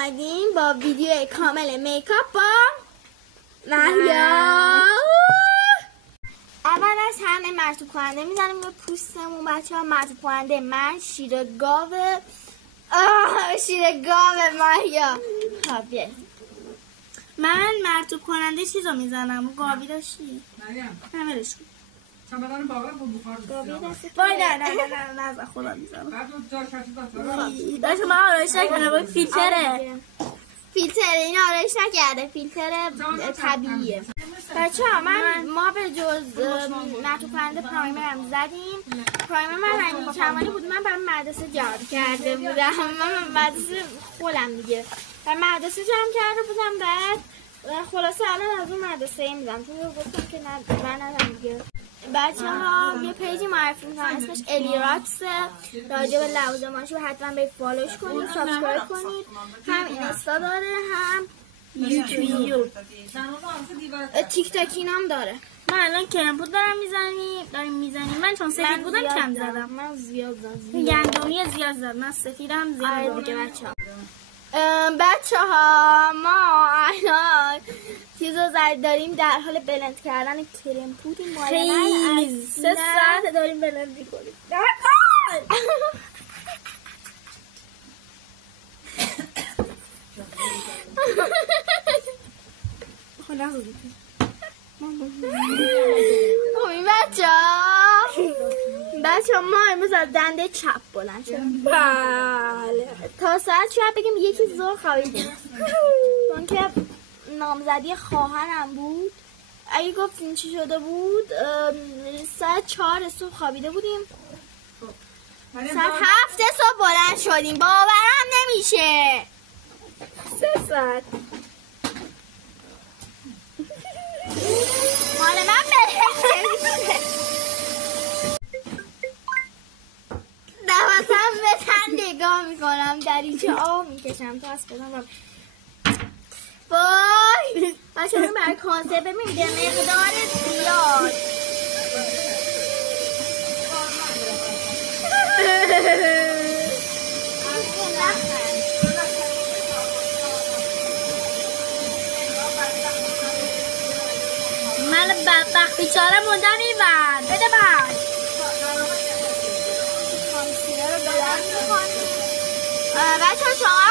آمدیم با ویدیو کامل میکاپ با محیا. اول از همه مرطوب کننده میزنیم به پوستمون بچه ها. مرطوب کننده من شیر گاوه. شیر گاوه محیا. من مرطوب کننده چیزو میزنم. گاوی داشتی؟ همه رشو چمدان بابا با بخار وای نه از خدا میزنم. داشت من آرایش نکنه با فیلتره. این آرایش نکرده، فیلتر طبیعیه. بچه ها ما به جز مرطوب کننده پرایمرم زدیم. پرایمر من رنگی کمانی بود. من برای مدرسه جمع کرده بودم. من مدرسه خولم دیگه برای مدرسه جمع کرده بودم. بعد خلاصه الان از اون مدرسه این میدم چون گفتم که نه ندم دیگه. بچه ها یه پیجی معرفی میکنم اسمش الیراکسه. راجع به لوازماشو حتما به فالوش کنید، سابسکرایب کنید. هم اینستا داره هم یوتیوب، تیک تاک اینام داره. من الان کرمپود داریم میزنیم. من چون سفید بودم کم زدم. من زیاد گندمی زیاد زدم. من سفیدم زیاد دیگه بچه ها ما الان چیزو داریم در حال بلند کردن کرمپود. خیلی 3 ساعت داریم بلند میکنیم. بچه ها ما امروز از دنده چپ بلند شدیم. بله تا ساعت شاید بگیم یکی زور خوابیدیم چون که نامزدی خواهرم بود. اگه گفتیم چی شده بود ساعت 4 صبح خوابیده بودیم. ساعت 7 صبح بلند شدیم. باورم نمیشه. 3 ساعت مال من بره. نوازم به تن نگاه میکنم. دریچه آب میکشم تا از بدم. وای بچه رو برای کانسر ببینید مقدار زیاد. من بدبخت بیچاره موندم این ور. بده من بچه ها شما